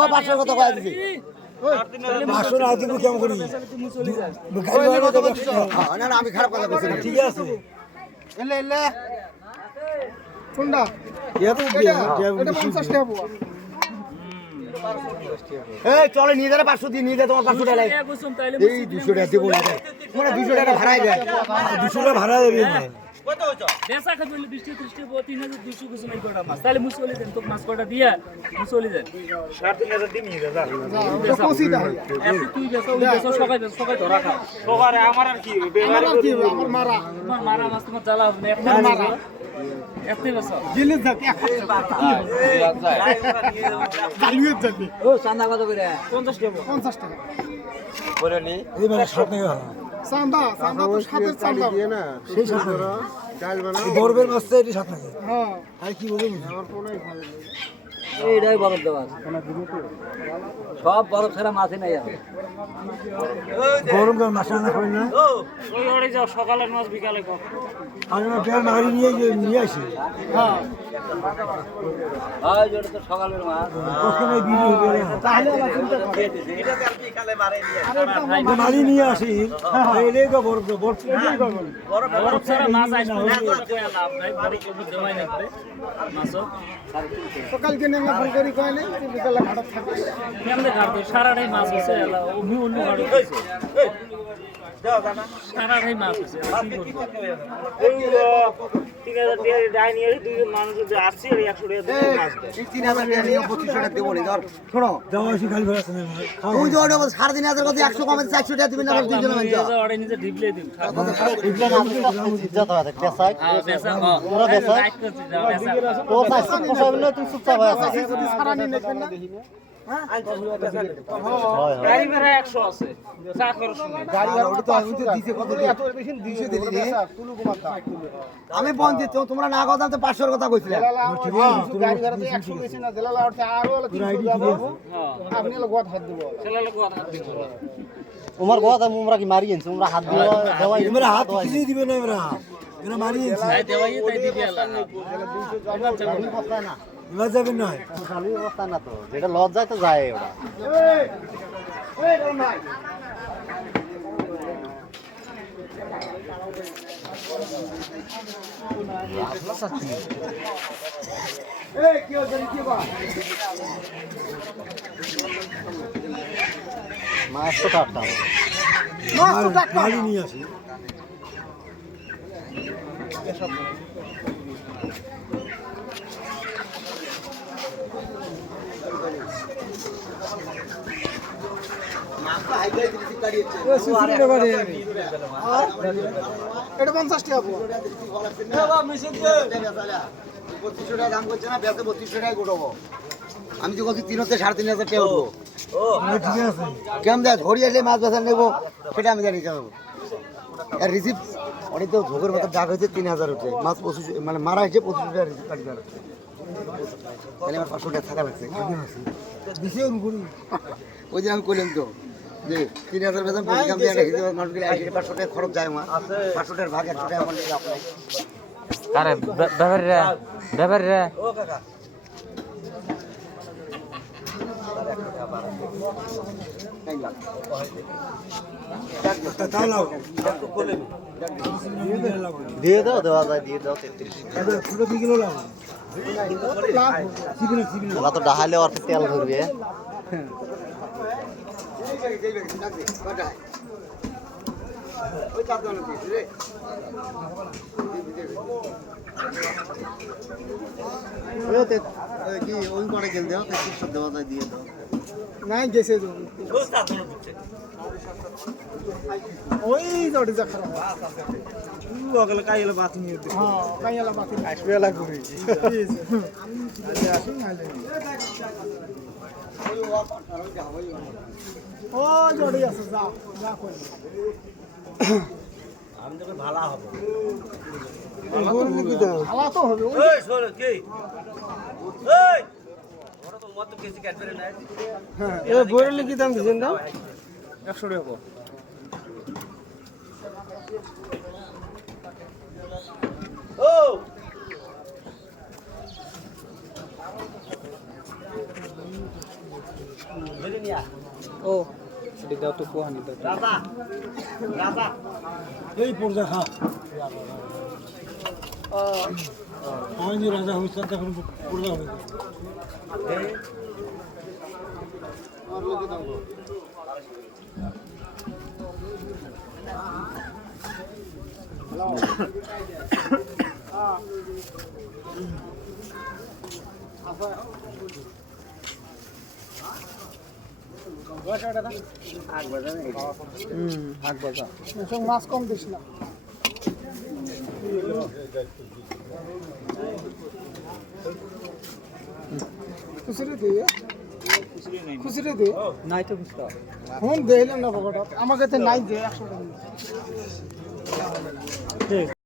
ও 500 কত কয় দিছি 500 না দিব কেমন করি না না আমি খারাপ কথা বলছি না ঠিক আছে এলে কোনটা এটা 50 টাকা বুয়া এই চলে নিয়ে যারে 500 দিয়ে নিয়ে যা তোমার 500 টাকা এই 200 টাকা দেব না তোমরা 200 টাকা ভাড়াই দেয় 200 টাকা ভাড়া দেবে না কত হইছো বেসা খাবে 20 30 3200 কিছু নাই কটা মাছ তাহলে মুসলি দেন তো মাছ কটা দিয়া মুসলি দেন 3500 দিন নিয়ে যা যা পৌঁছি দা এত তুই বেসা ওই বেসা সবাই ধরা খা সবারে আমার আর কি আমার মারা তোমার মারা মাছ তোমার জ্বালা হবে একটা মারা এতে বেসা জিনিস দেখ গালিয়ে যাবে ও চান্দা কত করে 50 টাকা বলে নি এই মানে 60 টাকা চান্দা তো সাথে চান্দা দিয়ে না সেই 60 টাকা ডাল বানাও বরবের মাছটা এটি 60 টাকা হ্যাঁ আর কি বলবো আমার কোনায় ভালো এইটাই বরফ দেওয়া সব বরফ ছাড়া মাছই নাই আর গরম গরম মাছ রান্না করেন না ওই ওরে যাও সকালের মাছ বিকালে কর আর আমরা বের মারি নিয়ে আসি হ্যাঁ ভাই যেটা তো সকালের মাছ কখনো বিলি হয়ে গেল তাহলে আমার চিন্তা করে মারি নিয়ে আসি এটাই তো বরফ বরফ বরফ ছাড়া মাছ আসবে না লাভ নাই বরফ দেওয়াই লাগবে মাছও সকালকে নেমে ফোন করি কয় নাই বিকালে ঘাটত থাকে কেমনে ঘাটবে সারাটাই মাছ আছে এলা অন্য ঘাট সারাটাই মাছ আছে ঠিক আছে ডাই নিয়ে দুইজন মানুষ যদি আসছে 100 টাকা দিয়ে মাছ দেয় 3000 টাকা নিয়ে 2500 টাকা দেবো নি ধর শোনো যাওয়া আসি খালি ঘরে আছে না তুই তো ওটা 3500 কত 100 কমে 400 টাকা দিবেন না দুইজন মানুষ ওরে নিজে ঢিবলে দিন ইবলা না ইজ্জত হয় পেশায় হ্যাঁ বেসা তোরা পেশায় তো সাইজ পোষাবে না তুই চুপচাপ হয়ে আছিস যদি সারা নিয়ে নেবেন না গাড়ি ভাড়া 100 আছে চা করো শুনে গাড়ি ওটা তো আমি তো দিতে কত এত বেশি 200 দিলি রে তুলু ঘুমাতা আমি 50 তোমরা না কথা তো 500 এর কথা কইছিলে গাড়ি ভাড়া তো 100 বেশি না দেলালা ওঠে আরো 300 দেবো আপনি লোক হাত দিব ছেলে লোক হাত দিব তোমার কথা আমরা কি মারি আনছি আমরা হাত দিব দেওয়াই আমরা হাত কিছু দিবে না আমরা এরা মারি আনছি তাই দেওয়াই তাই দিবি আল্লাহ এবার যাবেন না খালি অবস্থা না তো যেটা লজ যায় তো যায় ওটা মাছ তো টাটকা মারি নিয়ে আসি এটা 50 টাকা পুরো 2500 টাকা দাম করছে না বেচে 3200 টাকায় উঠাবো আমি তো কত 3,000 সাড়ে 3,000 টাকা উঠবো ঠিক আছে কেমন দেখ ধরি আসলে মাছ বেচা নেবো সেটা আমি জানি কেমন আর রিসিভ অনেক তো ঝোঁকের মতো ডাক হয়েছে 3,000 উঠে মাছ 25 মানে মারা হয়েছে 25 টাকা রিসিভ কাটি দেওয়া তাহলে আমার 500 টাকা থাকা লাগছে দিছে অনুগুলি ওই যে আমি কইলাম তো যে 3,000 বেতন পরিকাম দিয়ে রেখে দেবো মানুষকে 500 টাকা খরচ যায় আমার 500 টাকার ভাগ 100 টাকা আমার আরে ব্যাপার রে ও কাকা তাই লাও দিয়ে দাও দেওয়া যায় দিয়ে দাও 33 ছোট কি কিলো লাও ওলা তো ডাহালে আর তেল ধরবে কি ওই করে গেল দাও 33 দেওয়া যায় দিয়ে দাও নাই গেছে ওই জড়ি যা খারাপ ওগুলো কাইলে বাত নিয়ে দিতে হ্যাঁ কাইয়ালা বাকি আসবে লাগবে আলে আসি নালে ও জড়ি আছে যা যা কই আমি তো ভালো হবে ভালো তো হবে এই শোন কি এই ওরা তো মত কেজি কাট করে না হ্যাঁ এ বইরে কি দাম দিছেন দাও 100 টাকা ও ও এটা দাও তো কোহানি দাও এই পর্দা খা আমি যে রাজা হইছে তখন পর্দা হবে মাছ কম দিস না খুচরে দিয়ে খুচরে দিয়ে নাই তো বুঝতে ফোন দিলাম না বাবাটা আমাকে তো নাই যে 100 টাকা